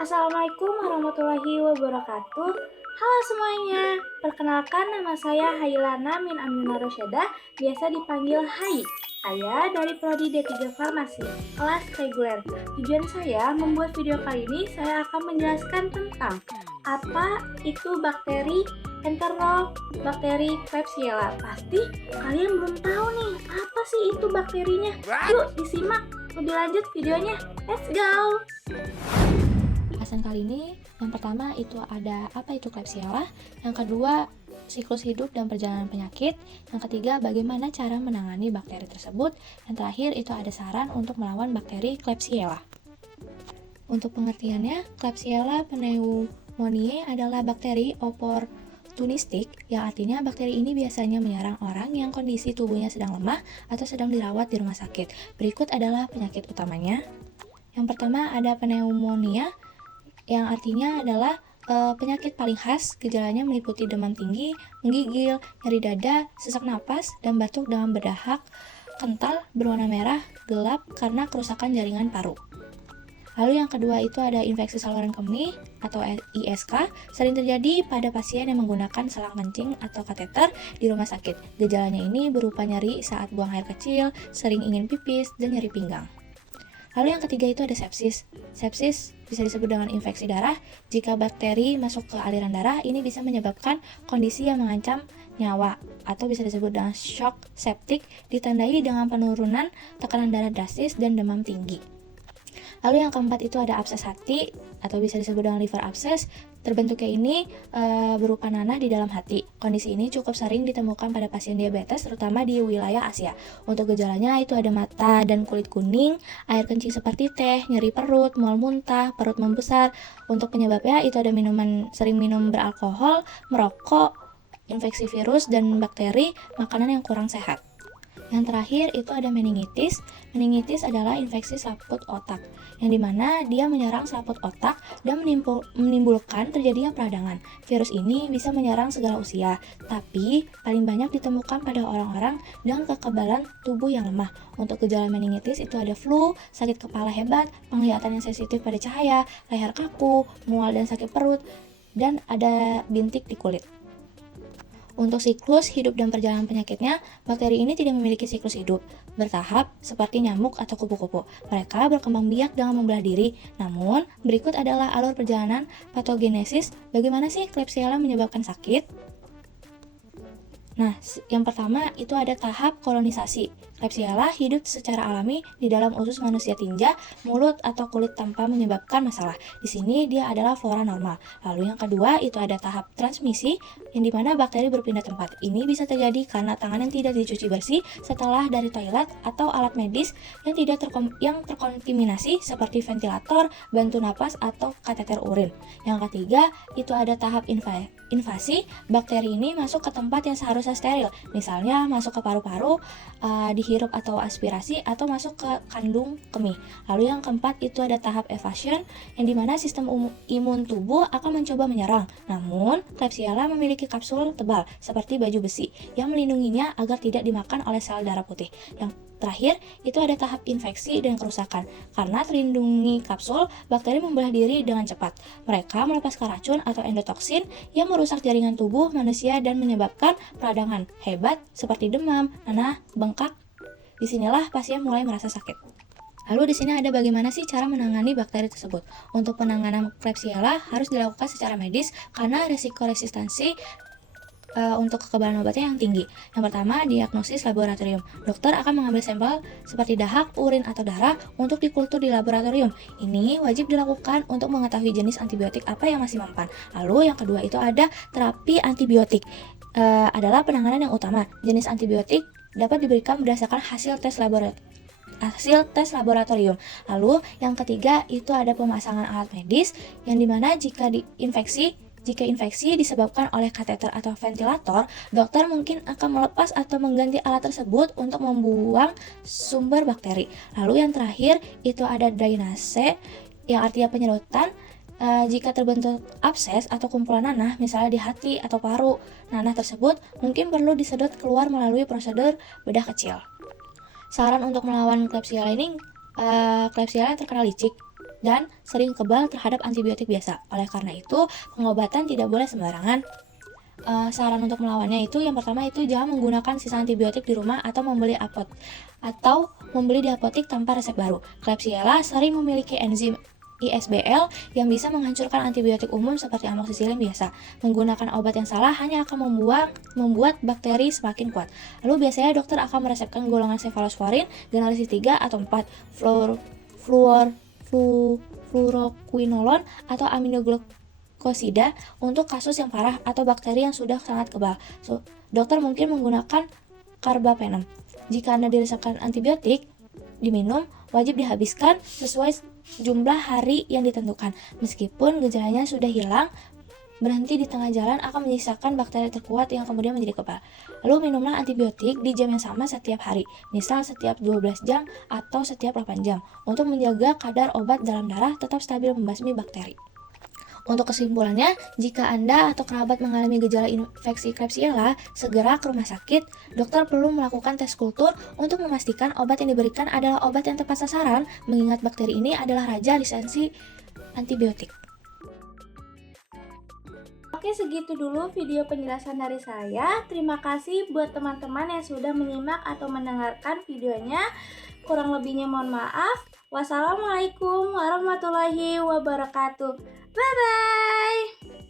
Assalamualaikum warahmatullahi wabarakatuh. Halo semuanya, perkenalkan nama saya Hailana Min Aminah Rosyadah, biasa dipanggil Hai. Saya dari Prodi D3 Farmasi, kelas reguler. Tujuan saya membuat video kali ini, saya akan menjelaskan tentang apa itu bakteri Enterobakteri Klebsiella. Pasti kalian belum tahu nih, apa sih itu bakterinya? Yuk disimak lebih lanjut videonya. Let's go! Bahasan kali ini, yang pertama itu ada apa itu Klebsiella, yang kedua siklus hidup dan perjalanan penyakit, yang ketiga bagaimana cara menangani bakteri tersebut, dan terakhir itu ada saran untuk melawan bakteri Klebsiella. Untuk pengertiannya, Klebsiella pneumoniae adalah bakteri oportunistik, yang artinya bakteri ini biasanya menyerang orang yang kondisi tubuhnya sedang lemah atau sedang dirawat di rumah sakit. Berikut adalah penyakit utamanya. Yang pertama ada pneumonia, yang artinya adalah penyakit paling khas. Gejalanya meliputi demam tinggi, menggigil, nyeri dada, sesak napas, dan batuk dengan berdahak kental berwarna merah gelap karena kerusakan jaringan paru. Lalu yang kedua itu ada infeksi saluran kemih atau ISK, sering terjadi pada pasien yang menggunakan selang kencing atau kateter di rumah sakit. Gejalanya ini berupa nyeri saat buang air kecil, sering ingin pipis, dan nyeri pinggang. Lalu yang ketiga itu ada sepsis. Sepsis bisa disebut dengan infeksi darah. Jika bakteri masuk ke aliran darah, ini bisa menyebabkan kondisi yang mengancam nyawa atau bisa disebut dengan shock septic, ditandai dengan penurunan tekanan darah drastis dan demam tinggi. Lalu yang keempat itu ada abses hati atau bisa disebut dengan liver abscess. Terbentuknya ini berupa nanah di dalam hati. Kondisi ini cukup sering ditemukan pada pasien diabetes, terutama di wilayah Asia. Untuk gejalanya itu ada mata dan kulit kuning, air kencing seperti teh, nyeri perut, mual muntah, perut membesar. Untuk penyebabnya itu ada sering minum beralkohol, merokok, infeksi virus dan bakteri, makanan yang kurang sehat. Yang terakhir itu ada meningitis. Meningitis adalah infeksi selaput otak, yang dimana dia menyerang selaput otak dan menimbulkan terjadinya peradangan. Virus ini bisa menyerang segala usia, tapi paling banyak ditemukan pada orang-orang dengan kekebalan tubuh yang lemah. Untuk gejala meningitis itu ada flu, sakit kepala hebat, penglihatan yang sensitif pada cahaya, leher kaku, mual dan sakit perut, dan ada bintik di kulit. Untuk siklus hidup dan perjalanan penyakitnya, bakteri ini tidak memiliki siklus hidup bertahap seperti nyamuk atau kupu-kupu. Mereka berkembang biak dengan membelah diri. Namun, berikut adalah alur perjalanan patogenesis. Bagaimana sih Klebsiella menyebabkan sakit? Nah, yang pertama itu ada tahap kolonisasi. Klebsiella hidup secara alami di dalam usus manusia tinja, mulut, atau kulit tanpa menyebabkan masalah. Di sini dia adalah flora normal. Lalu yang kedua itu ada tahap transmisi, yang dimana bakteri berpindah tempat. Ini bisa terjadi karena tangan yang tidak dicuci bersih setelah dari toilet atau alat medis yang tidak terkontaminasi seperti ventilator, bantu napas, atau kateter urin. Yang ketiga itu ada tahap invasi. Bakteri ini masuk ke tempat yang seharusnya steril, misalnya masuk ke paru-paru, dihirup atau aspirasi, atau masuk ke kandung kemih. Lalu yang keempat itu ada tahap evasion, yang dimana sistem imun tubuh akan mencoba menyerang. Namun, Klebsiella memiliki kapsul tebal seperti baju besi yang melindunginya agar tidak dimakan oleh sel darah putih. Yang terakhir, itu ada tahap infeksi dan kerusakan. Karena terlindungi kapsul, bakteri membelah diri dengan cepat. Mereka melepaskan racun atau endotoksin yang merusak jaringan tubuh manusia dan menyebabkan peradangan hebat seperti demam, nanah, bengkak. Disinilah pasien mulai merasa sakit. Lalu di sini ada bagaimana sih cara menangani bakteri tersebut. Untuk penanganan Klebsiella harus dilakukan secara medis karena resiko resistansi untuk kekebalan obatnya yang tinggi. Yang pertama, diagnosis laboratorium. Dokter akan mengambil sampel seperti dahak, urin, atau darah untuk dikultur di laboratorium. Ini wajib dilakukan untuk mengetahui jenis antibiotik apa yang masih mempan. Lalu yang kedua itu ada terapi antibiotik. Adalah penanganan yang utama. Jenis antibiotik dapat diberikan berdasarkan hasil tes laboratorium. Lalu yang ketiga itu ada pemasangan alat medis, yang dimana jika infeksi disebabkan oleh kateter atau ventilator, dokter mungkin akan melepas atau mengganti alat tersebut untuk membuang sumber bakteri. Lalu yang terakhir itu ada drainase, yang artinya penyedotan. Jika terbentuk abses atau kumpulan nanah, misalnya di hati atau paru, nanah tersebut mungkin perlu disedot keluar melalui prosedur bedah kecil. Saran untuk melawan Klebsiella ini, Klebsiella terkena licik. dan sering kebal terhadap antibiotik biasa. Oleh karena itu, pengobatan tidak boleh sembarangan. Saran untuk melawannya itu yang pertama itu jangan menggunakan sisa antibiotik di rumah atau membeli di apotik tanpa resep baru. Klebsiella sering memiliki enzim ISBL yang bisa menghancurkan antibiotik umum seperti amoxicillin biasa. Menggunakan obat yang salah hanya akan membuat bakteri semakin kuat. Lalu biasanya dokter akan meresepkan golongan cefalosporin generasi 3 atau 4, fluoroquinolone atau aminoglycosida untuk kasus yang parah atau bakteri yang sudah sangat kebal. Dokter mungkin menggunakan carbapenem. Jika Anda diresepkan antibiotik diminum, wajib dihabiskan sesuai jumlah hari yang ditentukan. Meskipun gejalanya sudah hilang, berhenti di tengah jalan akan menyisakan bakteri terkuat yang kemudian menjadi kebal. Lalu minumlah antibiotik di jam yang sama setiap hari, misal setiap 12 jam atau setiap 8 jam, untuk menjaga kadar obat dalam darah tetap stabil membasmi bakteri. Untuk kesimpulannya, jika Anda atau kerabat mengalami gejala infeksi Klebsiella, segera ke rumah sakit. Dokter perlu melakukan tes kultur untuk memastikan obat yang diberikan adalah obat yang tepat sasaran, mengingat bakteri ini adalah raja resistensi antibiotik. Oke, segitu dulu video penjelasan dari saya. Terima kasih buat teman-teman yang sudah menyimak atau mendengarkan videonya. Kurang lebihnya mohon maaf. Wassalamualaikum warahmatullahi wabarakatuh. Bye-bye.